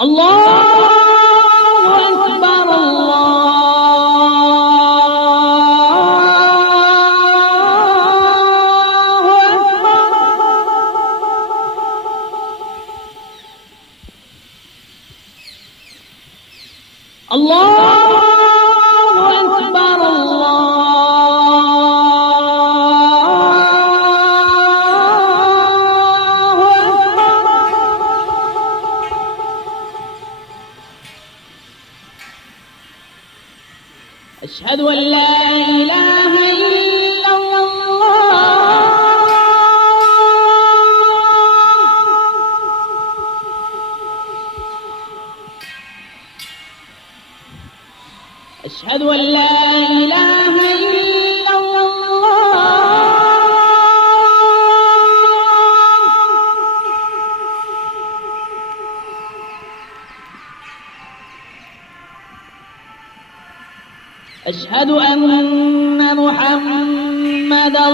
الله أكبر الله أكبر. الله أكبر الله أكبر. أشهد أن لا إله إلا الله. أشهد أن لا إله إلا الله. أشهد أن محمدا